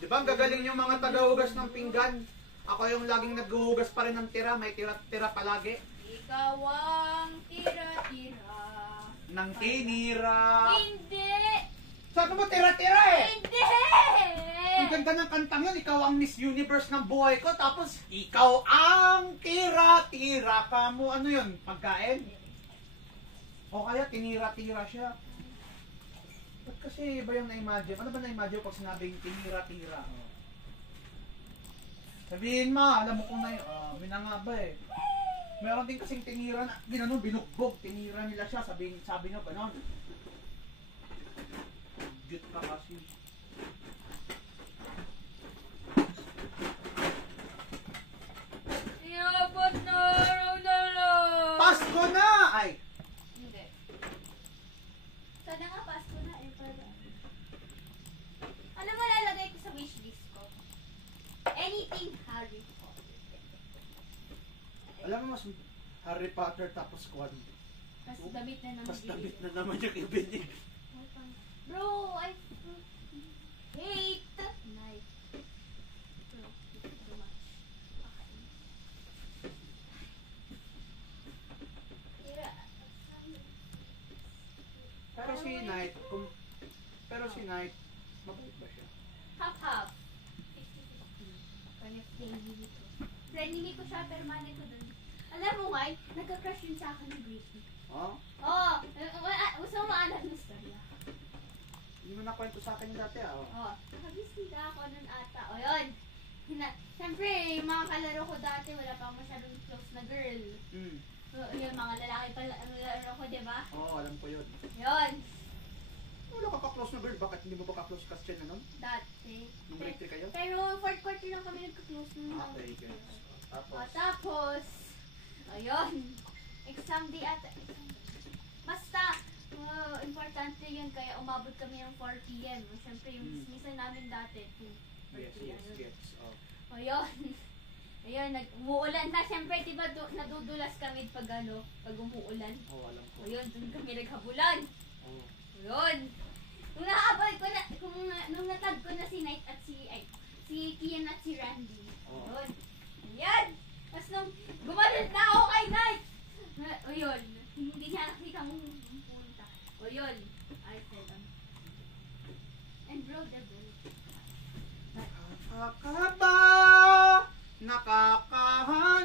Di ba ang gagaling yung mga tagahugas ng pinggan? Ako yung laging naghuhugas pa rin ng tira, may tira-tira palagi. Ikaw ang tira-tira. Nang tinira. Hindi! Sabi mo tira-tira eh! Hindi! Ang ganda ng kantang yun, ikaw ang Miss Universe ng buhay ko, tapos ikaw ang tira-tira ka mo. Ano yun? Pagkain? O kaya tinira-tira siya. Ba't kasi iba yung na-imagine? Ano ba na-imagine pag sinabing tinira-tira? Sabihin mo, alam mo kung na yun. Minanga ba eh. Meron din kasing tinira na, ginano, binugbog. Tinira nila siya, sabi nyo ganon. Cute ka kasi. Iabot na araw na lang! Pasko na! Ay! Hindi. Sana nga Pasko na eh, para. Ano mo lalagay ko sa wishlist ko? Anything Harry Potter. Alam mo mas Harry Potter tapos Kwan. Mas damit na naman. Mas damit na naman yung ibinig. Bro, I hate night. Bro, too much. Okay. Pero si Knight, mabait ba siya? Half-half. 50-50. Kanya frenemy ko. Frenemy ko siya, pero manay ko dun. Alam mo nga, nagka-crush yun sa akin ni Brittany. Oh? Oo. Gusto mo maalam ng story ah. Hindi mo nakwento sa akin dati Oo. Nakabisita ako nun ata. O yun. Siyempre, yung mga kalaro ko dati, wala pa akong masyadong close na girl. Yung mga lalaki pala, ang laro ko, di ba? Oo, alam ko yun. Yun. Wala ka ka-close na girl, bakit hindi mo ba ka-close kasi na nun? Dati. Nung grade 3 kayo? Pero fourth quarter lang kami nagka-close nun. Okay, guys. Tapos, ayun. Exam day ata. Basta, importante yun, kaya umabot kami ng 4 p.m. Siyempre, yung misa namin dati, 2. Yes. Oh. Ayun. Ayun, umuulan na. Siyempre, diba, nadudulas kami pag umuulan. Oo, alam ko. Ayun, dun kami naghabulan. Oo. Ayun. Nung naabot ko na, nung natag ko na si Knight at si Kian at si Randy. Ayun. Ayan. Tapos nung gumalit na ako kay Knight. Ayun. Hindi niya nakita mong punta. Ayun. I said, and bro, the bro. Nakakaba! Nakakahan!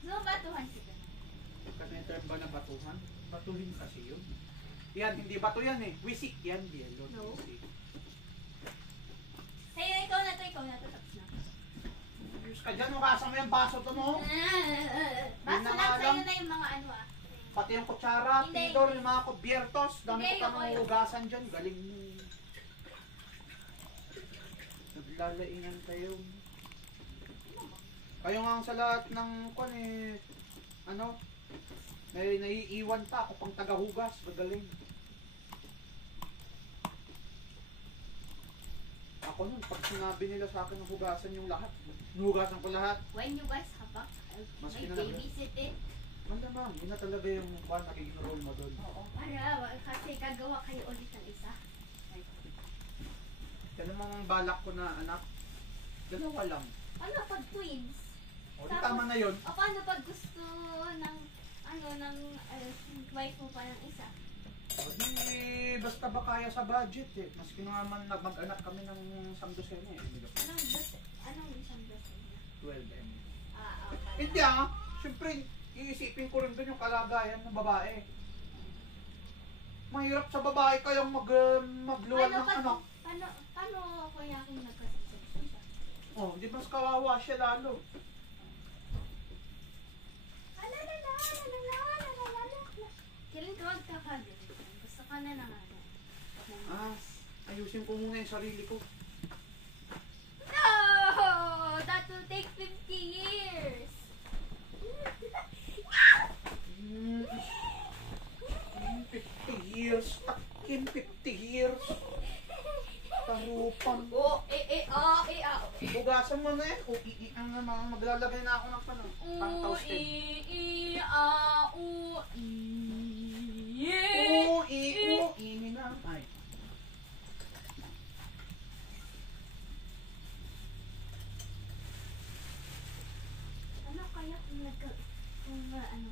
So, batuhan kita. Ka-term ba na batuhan? Batuhin kasi yun. Yan, hindi bato yan eh. Wisik yan, yellow. No. Wisik. Sa'yo, ikaw na to. Tapos na. Diyos ka dyan, ukasa mo yung baso to mo. Basta lang sa'yo na yung mga ano ah. Pati yung kutsara, Hindi. tidor, yung mga kubiertos. Dami Hindi, ko pa yung hugasan dyan. Galing mo. Naglalaingan kayo. Kayo nga sa lahat ng kwan eh, ano, naiiwan pa ako pang tagahugas. Magaling. Ako nun, pag sinabi nila sa akin ng hugasan yung lahat, hugasan ko lahat. When you guys have a Maski may na babysit it. Malamang, yun na talaga yung kwan nagiging role mo doon. Oo, para kasi gagawa kayo ulit ng isa. Yan ang balak ko na anak. Dalawa lang. Ano pag twins? O, di tama na yun. O paano pag gusto ng wife mo pa ng isa? O, di, basta ba kaya sa budget eh. Maski naman mag-anak kami ng samdosena eh. Anong isang blessing niya? 12 m. Okay. Hindi siyempre, iisipin ko rin doon yung kalagayan ng babae. Mahirap sa babae kayong magluwan ng anak. Paano kaya kung nagkasakit siya? Oh, di mas kawawa siya lalo. Kailan ka magkakagin? Gusto ka na ng ano? Ayusin ko muna yung sarili ko. No! That will take 50 years! 50 years. Takin 50 years. Tarupan. Bugasan mo na yan. Maglalagay na ako ng pang-toasted. Ini na. Ay. ano.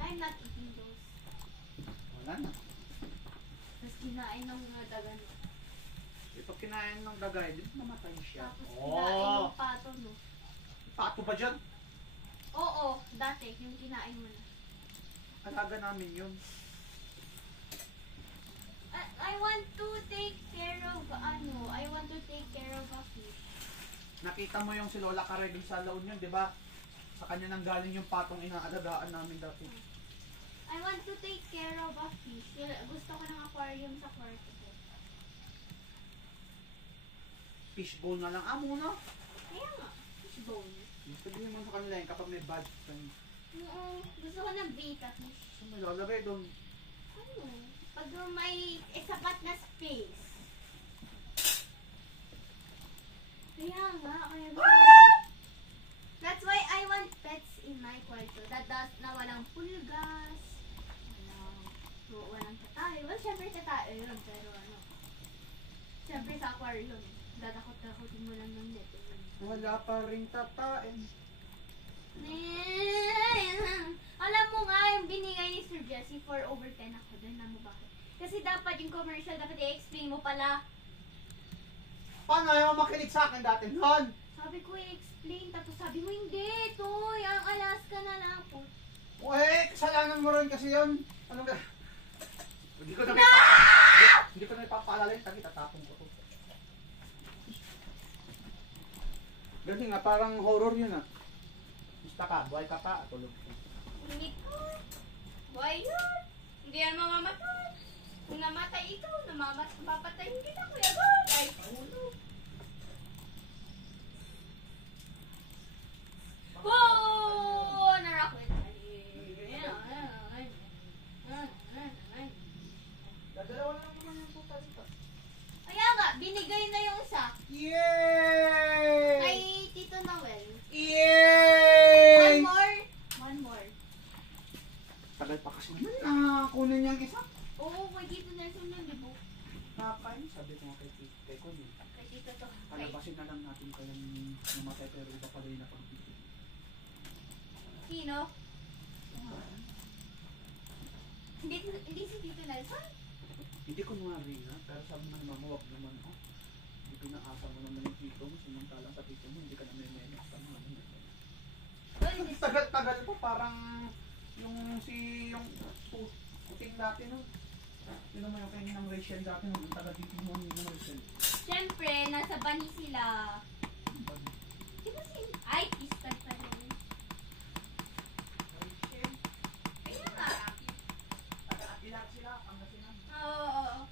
I'm not eating those. Wala na. Tapos kinain ng mga daga no. Ito kinain ng dagay, di ba namatay siya? Tapos kinain ng pato no. Pato ba dyan? Oo, dati yung kinain mo na. Alaga namin yun. I want to take care of I want to take care of a fish. Nakita mo yung si Lola Caregin sa La Union, di ba? Sa kanya nang galing yung patong inaalagaan namin dati. I want to take care of a fish. Gusto ko ng aquarium sa kwarto ko. Fishbowl na lang. Muna. Kaya nga, fish bowl. Sabihin mo sa kanila yun kapag may budget ka. Oo, gusto ko ng beta fish. So may lalagay doon. Ano? Pag may sapat na space. Kaya nga, that's why I want pets in my kwarto. Na walang pulgas, walang tatay. Well, syempre tatay yun, pero ano. Syempre sa aquarium, dadakot-dakotin mo lang ng net. Wala pa rin tatain. Alam mo nga, yung binigay ni Sir Jesse for over 10 ako. Doon na mo bakit? Kasi dapat yung commercial, dapat i-explain mo pala. Paano ayaw makinig sa akin dati noon? Sabi ko i-explain, tapos sabi mo hindi, ito, yung Alaska na lang po. Kasalanan mo rin kasi yun. Ano ba? Hindi ko na hindi ko na ipapaalala yung tagi, tatapong ko to. Ganun nga, parang horror yun ah. Basta ka, buhay ka pa, tulog ka. Hindi ko. Why not? Hindi yan mamamatay. Kung namatay ikaw, mapapatayin kita, Kuya God. Ay, tulog. Oh! Narakot. Dadalawa na lang naman yung puta dito. Kaya nga, binigay na yung isa. Yay! Kay Tito Noel. Yay! One more. Tagal pa kasi naman kunin niyang isa. Oo, kay Tito Nelson yung libo. Nakakain, sabi ko nga kay Connie. Kay Tito to. Palabasin na lang natin kayang namatay pero iba pala yung napagpipili. Sino? Hindi si Tito Nelson? Hindi ko nga pero sabi ng mama, wag naman ako. Hindi pinaasa mo naman yung tito mo, samantalang sa tito mo, hindi ka na may menos ka naman. Tagal-tagal po, parang yung puting dati no. Yun naman yung kainin ng Rachel dati no, yung taga-tito mo yung Rachel. Siyempre, nasa bani sila. Di ba ay, Easter pa rin. Kaya nga. Ilag sila, Pangasinan. Oo.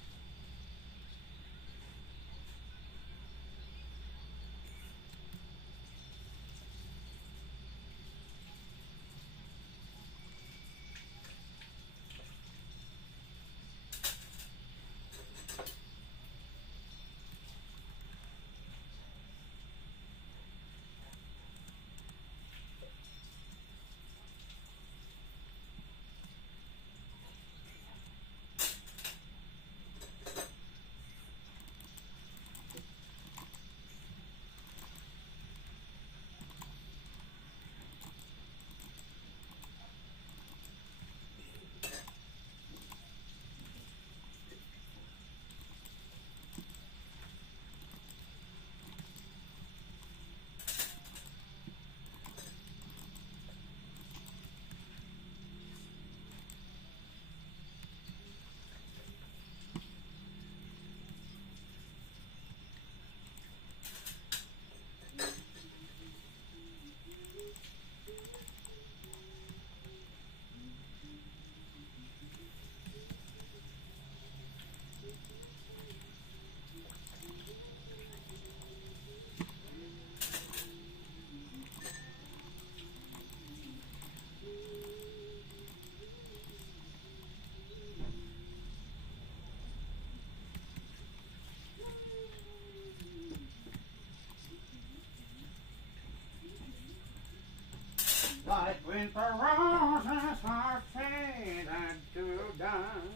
Like winter roses are faded to die.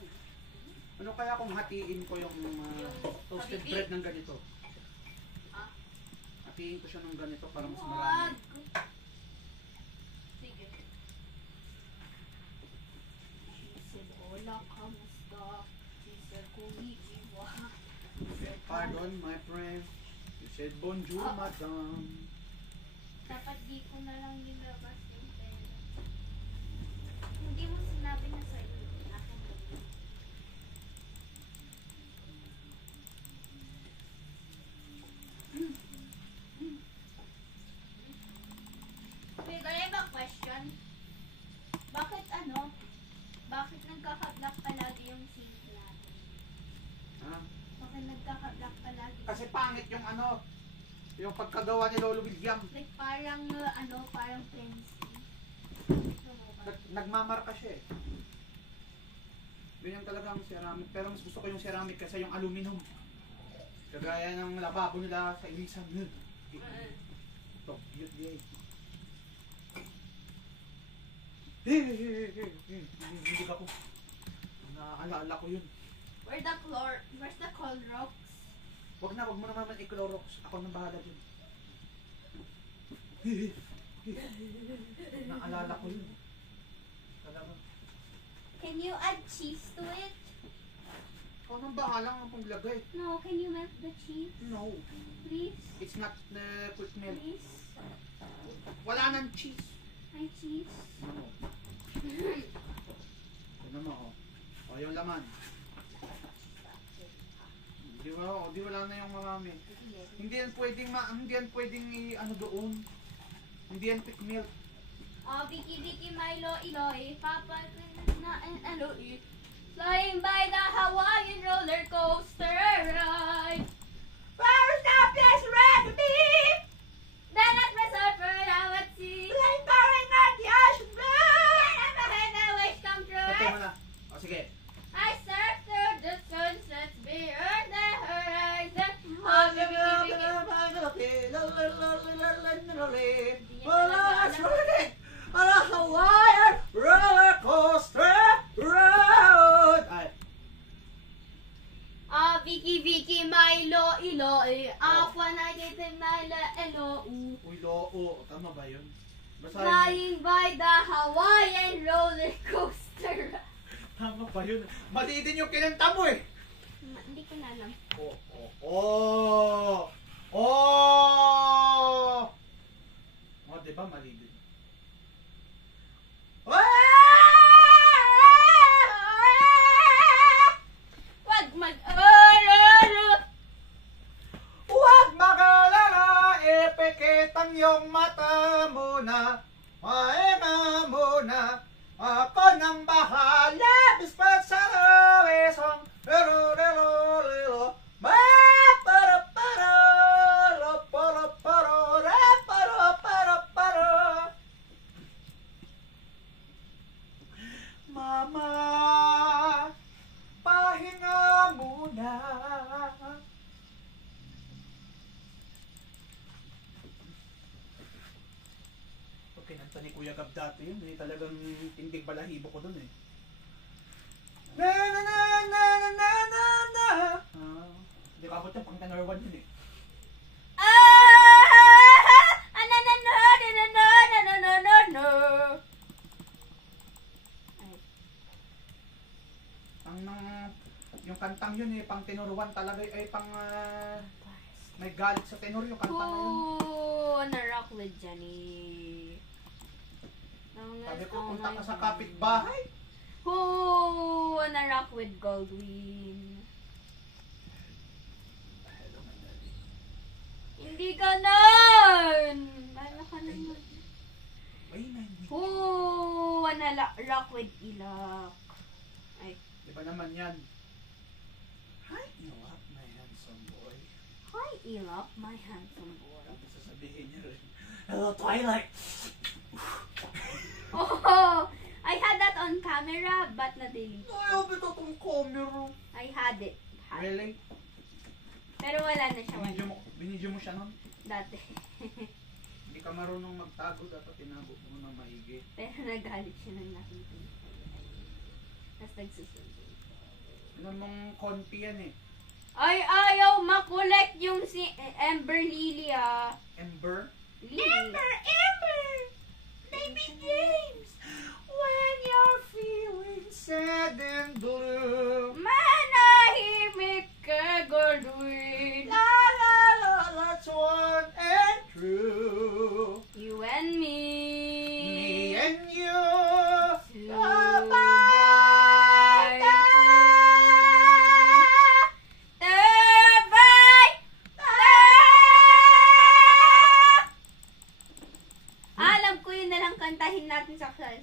Ano kaya kung hatiin ko yung toasted Habibi? bread ng ganito? lalakihin ko siya ng ganito para mas Wag. marami. Sige. Said, hola, kamusta? She said, konnichiwa. Pardon, my friend. You said bonjour, madam. Dapat di ko na lang nilabas yung pera. Hindi mo sinabi na sa'yo. Akin na yun. Wait, I have a question. Bakit Bakit nagkaka-black palagi yung sink natin? Ha? Bakit nagkaka-black palagi? Kasi pangit yung yung pagkagawa ni Lolo William. Like parang parang Prince. Nagmamarka siya eh. Ganyan talaga ang ceramic. Pero mas gusto ko yung ceramic kasi yung aluminum. Kagaya ng lababo nila sa Ilisan. Ito, cute yay. Hindi ako. Naaalala ko yun. Where's the Clorox? Wag mo naman i-Clorox. Ako nang bahala dyan. Naalala ko yun. Talaga. Can you add cheese to it? Ako nang bahala ng paglagay. No, can you melt the cheese? No. Please? It's not quick melt. Please? Wala nang cheese. May cheese? No. Ano mo, oh. O, yung laman. Di wala na yung marami. Hindi yan pwedeng doon. Hindi yan quick melt. Vicky, Milo, Iloy, Papa, flying by the Hawaiian roller coaster ride. Where's the place ready to be? Then at my surfer, now at sea. Flying, powering at the ocean blue. And I'm ahead, I wish come true. Patay mo na. O, sige. I surf through the sunsets beyond the horizon. Hawaiian roller coaster road. Ay. Vicky, Milo, Iloy, Aqua, Nagate, Milo, Elo, Uy, loo. Tama ba yun? Basahin mo. flying by the Hawaiian roller coaster. Tama ba yun? Mali din yung kinanta mo eh. Hindi ko na alam. Diba mali din? Wag Huwag magalala, ipikit ang iyong mata muna. Pahinga muna, ako nang bahala. Bispat sa isang lero. Mama, pahinga muna. Kinanta ni Kuya Gab dati yun eh. Talagang tindig balahibo ko dun eh. Na na na na na na na na. Hindi ka abot yung pang tenor 1 yun eh. Yung kantang yun eh, pang tenor 1 talaga ay pang may galit sa tenor yung kantang na yun. Wanna rock with Johnny. Sabi ko, punta ka sa kapitbahay. Wanna rock with Goldwyn. Hindi ka nun! Bala ka naman. Ay, hindi. Wanna rock with Ilak. Ay. Di ba naman yan? Hi, Ilak, my handsome boy. Hi, Ilak, my handsome boy. Tapos sasabihin niya rin, hello, Twilight! Oh, I had that on camera, but na-delete. Ay, abit itong camera. I had it. Really? Pero wala na siya. Binidyo mo siya nun? Dati. Hindi ka marunong magtago, dapat tinago mo ng maigi. Pero nagalit siya nang nakita niya. Tapos nagsusundo. Alam mong konti yan eh. Ay, ayaw makulek yung si Ember Lily, ah. Ember? Lily. Ember! Baby James! When you're feeling sad and blue. Manahimik ka, Godwin. La la la, that's one and true. You and me. Me and you. Bye. Bye. Alam ko yun na lang kantahin natin sa kasal.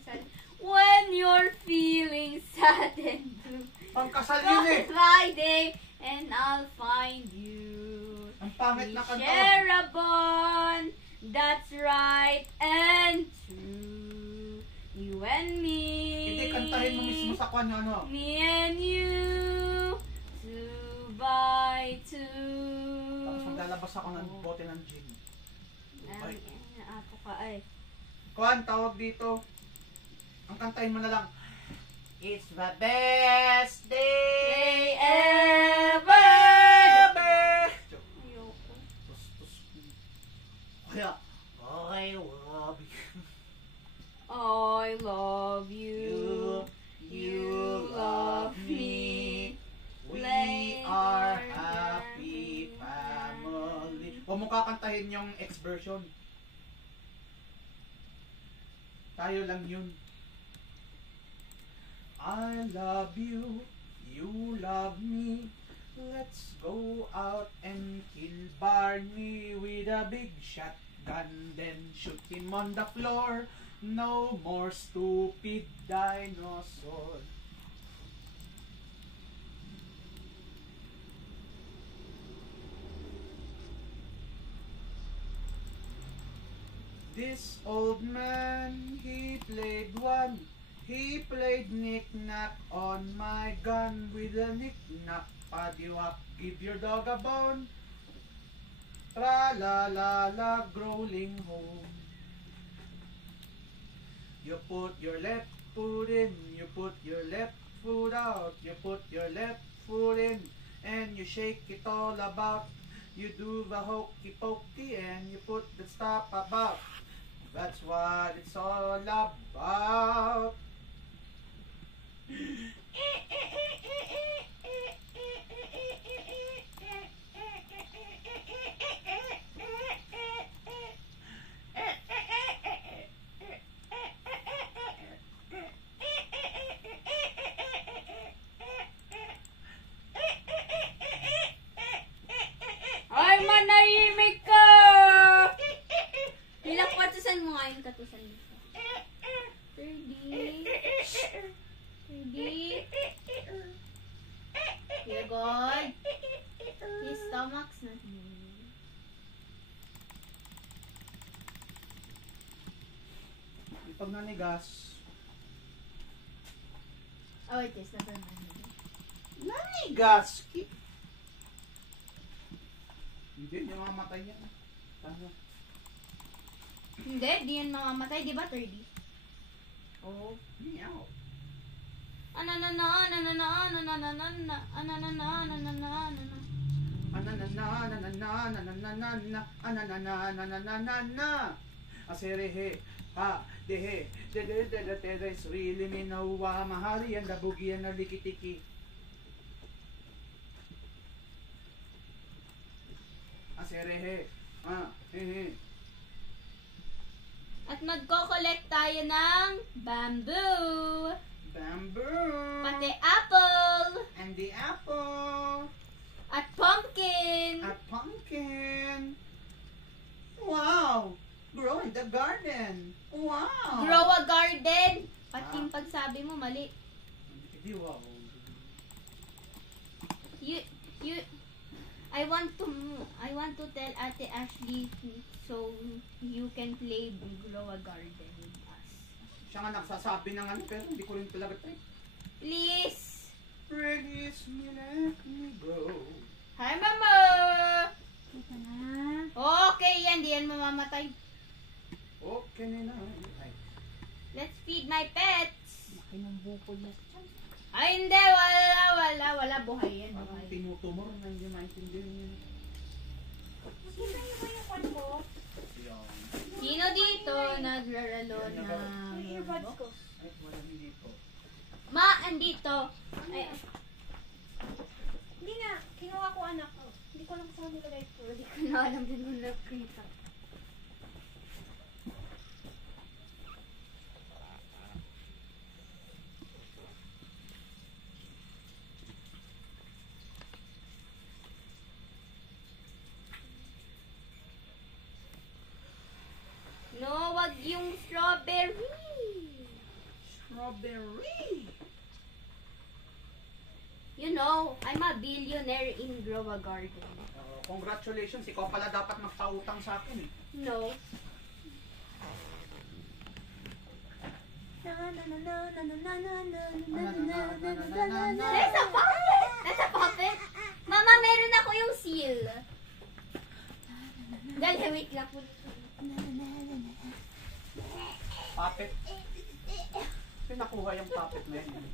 When you're feeling sad and blue. Pangkasal yun eh. Call my day and I'll find you. Ang pangit We na kanta. share a bond that's right and true. You and me. Hindi, kantahin mo mismo sa kanya, ano? Me and you. Two by two. Tapos maglalabas ako ng bote ng gin. Ay. Ato ka ay. Kuan, tawag dito. Ang kantahin mo na lang. It's the best day ever. Ayoko. Tus. Kaya, I love you. I love you. You love me. We are happy family. Huwag mo kakantahin yung X version. Tayo lang yun. I love you. You love me. Let's go out and kill Barney with a big shotgun. Then shoot him on the floor. No more stupid dinosaur. This old man, he played knick-knack on my gun with a knick-knack. Padiwap, give your dog a bone. Tra-la-la-la, growling home. You put your left foot in, you put your left foot out, you put your left foot in, and you shake it all about. You do the hokey pokey and you put the stop about. That's what it's all about. Ay, manahimik ka! Ilang katusan mo ngayon katusan mo? 30. 30. You're good. His stomach's not moving. Pag nanigas, Oh, it is. Never mind. nanigas! Hindi, hindi mamamatay yan. Ano? Hindi, di yan mamamatay. Di ba 30? Oh. Meow. Ananana, ananana, ananana, ananana, ananana, ananana. Ananana. Aserehe, ha, dehe, de, really minawa, mahali yan, dabugi yan na likitiki. Aserehe, ha, hehe. At magko-collect tayo ng bamboo. Bamboo. Pati apple. And the apple. At pumpkin. A pumpkin. Wow. Grow in the garden. Wow. Grow a garden. Pati yung pagsabi mo, mali. Hindi, wow. I want to tell Ate Ashley so you can play grow a garden with us. Siya nga nagsasabi ng ano, pero hindi ko rin talaga tayo. Please. Release me, let me go. Hi, Mama! Ito na. Okay, yan. Di yan mamamatay. Okay na. Ay, Let's feed my pets. Laki ng bukol na. Ay, hindi. Wala. Buhay yan. Parang Buhay. tinutumor na hindi maintindihan yun. Sino yung kwan ko? Yan. Sino dito nagraralo ng... Yung earbuds ko. Ay, wala dito. Andito. Ay, Hindi nga, kinuha ko anak ko. Hindi ko alam kung saan nilagay ko. hindi ko na alam din mo nakita. No, wag yung strawberry. Strawberry! You know, I'm a billionaire in Grow a Garden. Congratulations, ikaw pala dapat magpautang sa akin eh. No. There's a puppet! There's a puppet! Mama, meron ako yung seal. Dali, wait lang po. Puppet. Saan nakuha yung puppet na yun?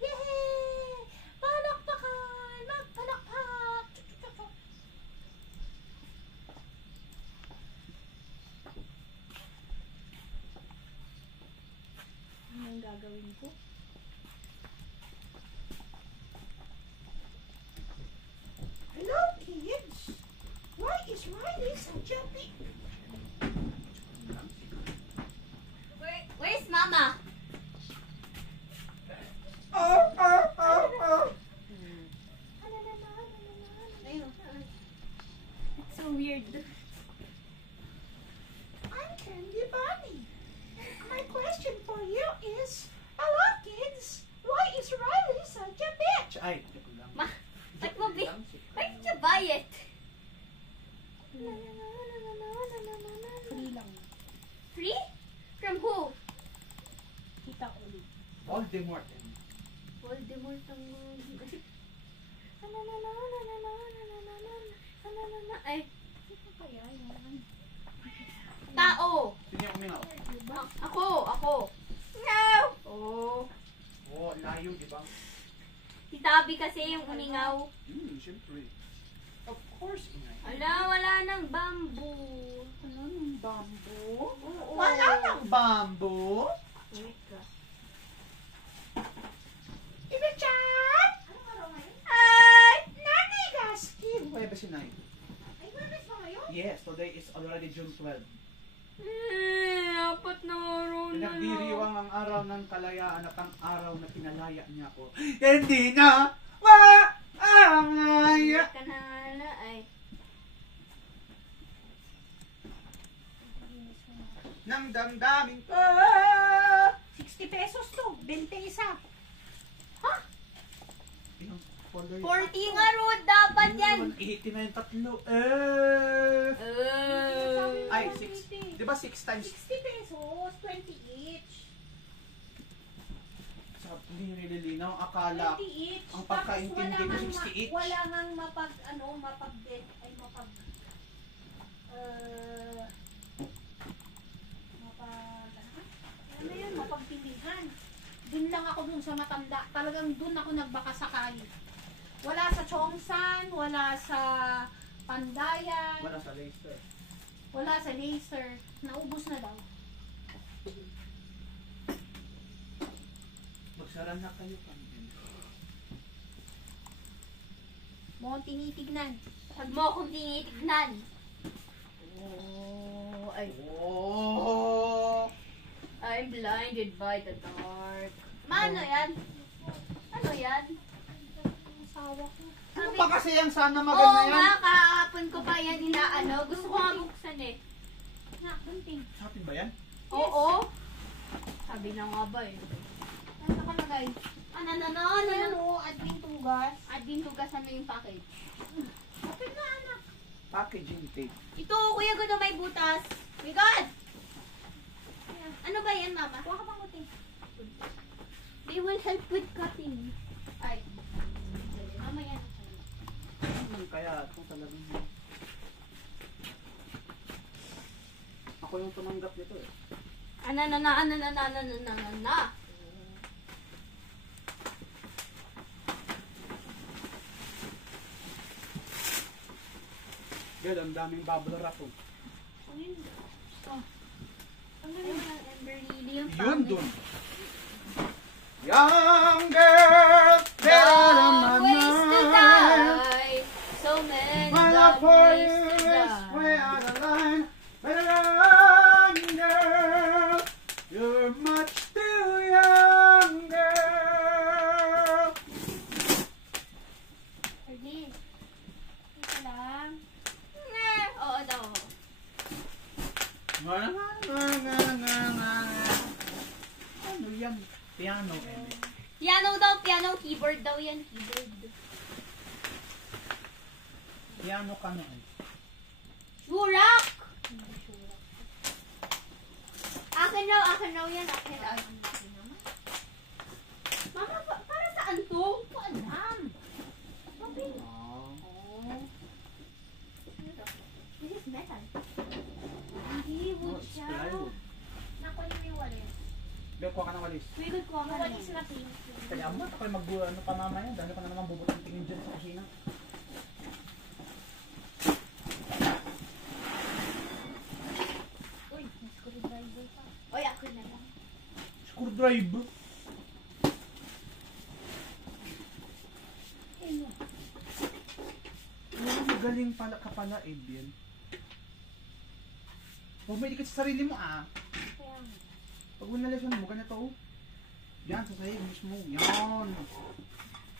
Yay! Palakpakan! Magpalakpak! Ano ang gagawin ko? Hello, kids! Why is Riley so jumpy? Where's Mama? Ayun. It's so weird. I'm Candy Bunny. My question for you is, hello kids, why is Riley such a bitch? Ay, joke lang. Ma, ba't mo Joke lang, why did you buy it? Free lang. Free? From who? Kita ulit. Voldemort. Voldemort ang... Ay, Ano kaya yan? tao! Sino yung umingaw? Ako! No! Oh. Oo, layo, di ba? Si Tabi kasi yung uningaw. Siyempre. Of course, ingay. Wala nang bamboo. Ano ng bamboo? Oo. Wala ng bamboo? Wait ka. Ibe-chan! Anong araw ngayon? Ay! Nani Gaski! Huwebes si Nay. Ay, Webes ba ngayon? Yes, today is already June 12. Apat na araw na lang. Pinagdiriwang ang araw ng kalayaan at ang araw na pinalaya niya ko. Hindi na maamaya. Ka na nga ay. Nang damdamin ko. 60 pesos to. 20 isa. Ilang follow 40 nga Rod, dapat yan. 80 na yung tatlo. Ay, 6. Di ba 6 times? 60 pesos, 20 each. Sa, hindi nyo nililinaw. Akala. 20 each. Ang pagkaintindi ko, 60 each. Wala ngang mapag-bet, ay mapag, ano yun, mapagpilihan. Dun lang ako dun sa matanda. Talagang dun ako nagbakasakali. Wala sa Chongsan, wala sa Pandayan, Wala sa Leicester. wala sa Laser. Naubos na daw. Magsara na kayo pa. Mo tinitignan. Huwag mo akong tinitignan. Oh, Oh! I'm blinded by the dark. Ano yan? Ano yan? Asawa ko. Ano pa kasi yung sana Oo maganda yan? nga, kahapon ko pa yan inaano. Gusto ko nga buksan eh. Na, bunting. Sa atin ba yan? Oo. Sabi na nga ba eh. Ano nakalagay? Ano? Admin tugas. Adin tugas ano yung package. Open na, anak. Packaging tape. Ito, kuya ko na may butas. My God! Ano ba yan, mama? Kuha ka bang buting? They will help with cutting. Ay. Mama yan. Ano kaya kung talagang Ako yung tumanggap nito eh. Ananana. Girl, ang daming bubble wrap oh. Ano yun? Oh. Ang galing ng Emberly. Yung Yun pangit. dun. Young girl, there are Long ways to die. So many My long love for ways you to is way die. out of line. Better run, girl. You're much too young, girl. Erlyn, ito lang. Oo daw. Ano yan? Piano, eh. Piano daw, piano. Keyboard daw yan, keyboard. Piano ka noon. Shurak! Akin raw yan, akin raw. Mama, para saan to? Paalam. Okay. Oh. This is metal. Hindi, wood it's siya. plywood. Nakuha yung walis. Bel, kuha ka ng walis. Pwede ko Yung walis na pink. Kaya mo, ako'y ano pa mamaya. Dahil pa na naman bubutang tingin dyan sa kusina. Uy, may screwdriver pa. Oy, ako na lang. Screwdriver. Ayun. Oh, magaling pala ka pala, Ebian. Huwag may dikit sa sarili mo, ah. Kaya nga. Pag unalisyon mo, ganito, oh. Yan, sa sahig mismo. Yan.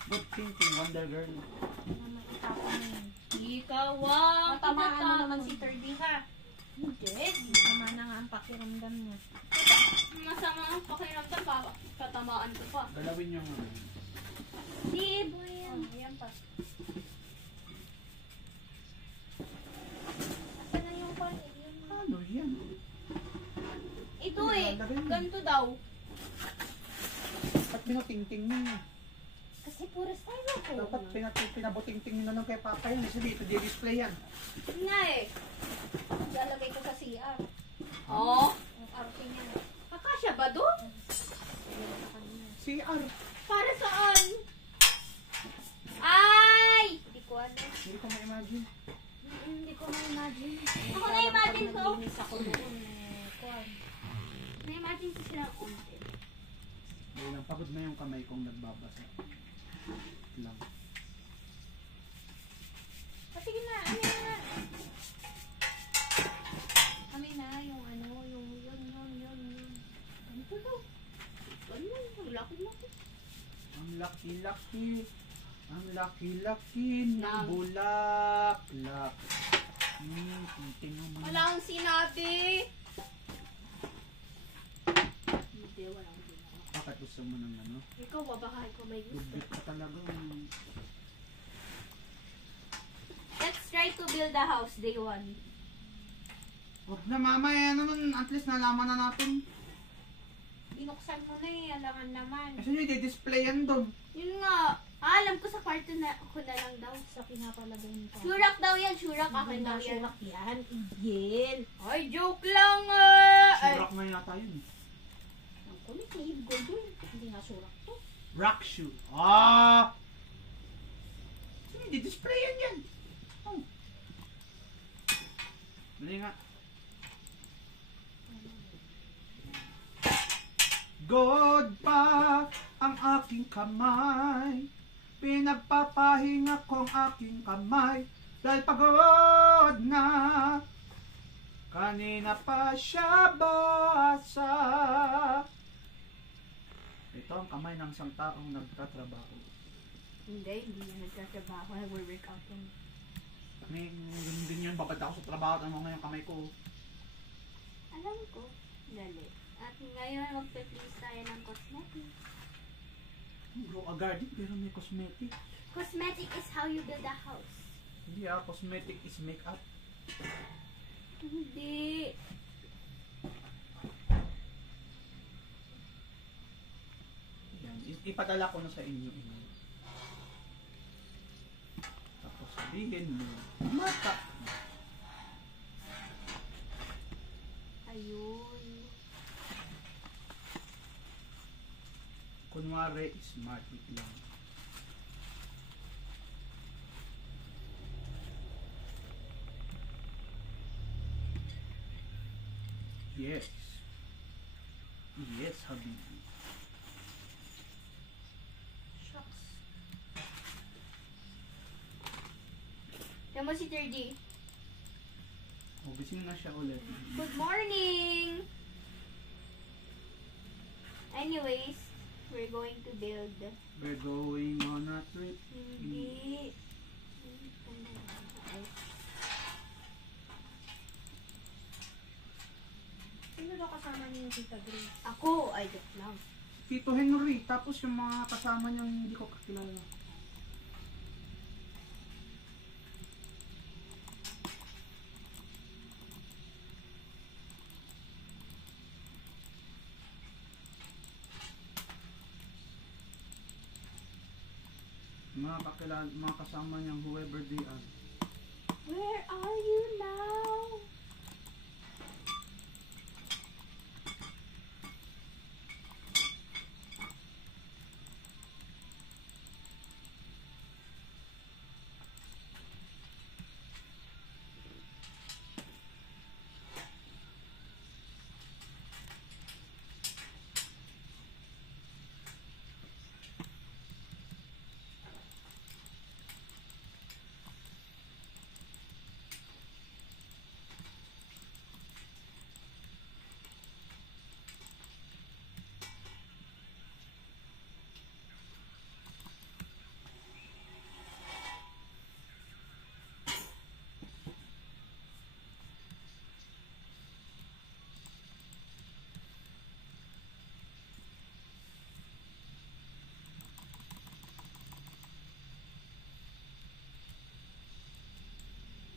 Good thinking, Wonder Girl. Mama, itapon mo yun. Ikaw ang Matamaan mo pinatapon. naman si Thirdy, ha? Hindi. Tama na nga ang pakiramdam niya. Masama ang pakiramdam pa. Tatamaan ko pa. Galawin yung ano. Di, boy yan. Oh, ayan pa. Asa na yung pan? Yun. Ano yan? Ito eh. Ganito daw. Ba't pinutingting mo? Kasi puro styrofoam. Dapat pinabutingting nyo na lang kay Papa yun. Sabi, ito di-display yan. Yun nga eh. Lalagay ko sa CR. Oo. Ang arte niya. Kakasya ba doon? Lalagay ko kanina. CR. Para saan? Ay! Hindi ko alam. Hindi ko ma-imagine. Hindi ko ma-imagine. Ako Kaya na-imagine pag ko. naglinis ako noon, kuwan. Na-imagine ko silang unti. Hindi lang, pagod na yung kamay kong nagbabasa. Lang. Sige na, amin na. Amin na, yung ano, yung yun. Ganito daw. Ganun. Laki-laki. Ang laki-laki. Ang laki-laki ng Ng- bulaklak. Tingting naman. Wala akong sinabi. Hindi, wala akong sinabi. Bakit gusto mo ng ano? Ikaw, babahay ko may gusto. Good ka talaga. Let's try to build a house day 1. Huwag na mamaya naman. At least nalaman na natin. Binuksan mo na eh, alangan naman. Kasi nyo i-display yan doon. Yun nga. Alam ko sa kwarto na ko na lang daw. Sa pinapalagay mo pa. Shurak daw yan. Shurak akin Hindi daw na yan. surak yan. Igil. Ay, joke lang ah. Ay. Surak na yata yun. Ang kulit ni Eve Goldwyn. Hindi nga surak to. Rock shoe. Ah! Hindi, display yan yan. Oh. Mali nga. God pa ang aking kamay. Pinagpapahinga ko ang aking kamay. Dahil pagod na. Kanina pa siya basa. Ito ang kamay ng isang taong nagtatrabaho. Hindi na nagtatrabaho. Nag-workout yun. Hindi yun, babad ako sa trabaho at ano yung kamay ko. Alam ko. Dali. At ngayon, magpe-please tayo ng cosmetic. Grow a garden pero may cosmetic. Cosmetic is how you build a house. Hindi cosmetic is makeup. Hindi. Yan, ipadala ko na sa inyo. Tapos sabihin mo, mata. kunwari, smart it lang. Yes. Yes, Habibi. Shucks. Yan mo si 3D. O, gising na siya ulit. Good morning! Anyways, we're going to build. We're going on a trip. Hindi. Sino daw kasama niyo yung Tita Grace? Ako, I don't know. Tito Henry, tapos yung mga kasama niyang hindi ko kakilala. Mga kakilala, mga kasama niyang whoever they are. Where are you now?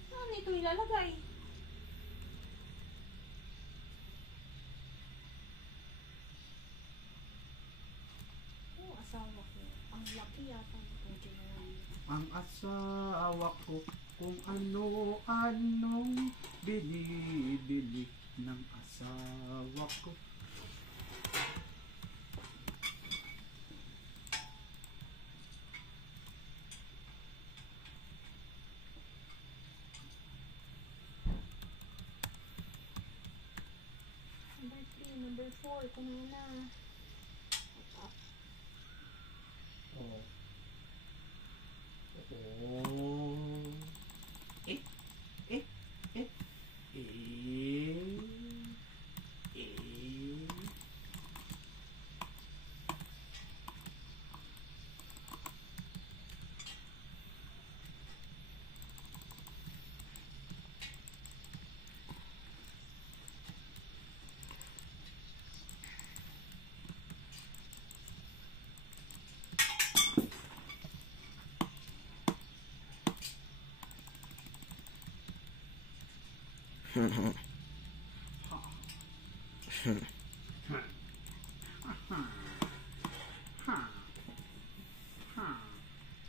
Saan ito ilalagay? Oh, asawa ko. Ang laki yata nito, General. Ang asawa ko kung ano-anong bili-bili ng asawa ko. Number 3, number 4, kunin mo na. Oh. Oh. Eh. Eh. Eh. Eh. Eh.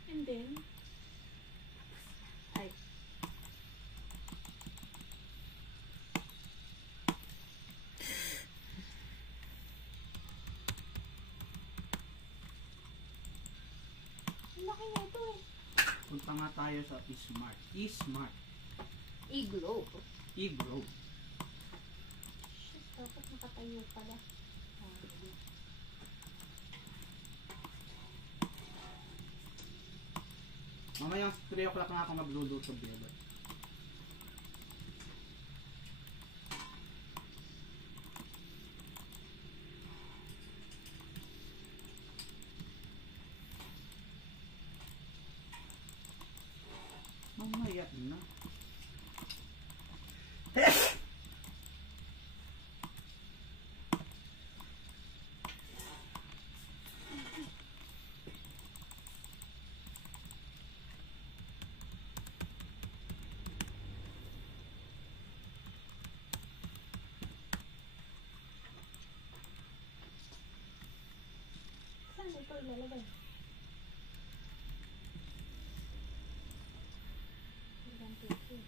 And then, Ay. ang laki na ito eh. Punta nga tayo sa E-Smart. E-Smart. Iglo. E-Grow. Shit, dapat nakatayo pala. Mamayang 3 o'clock na ako magluluto, Bella. Mamaya na. Saan ito ilalagay? Ilan ito?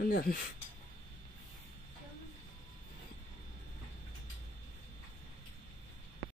Ano yan?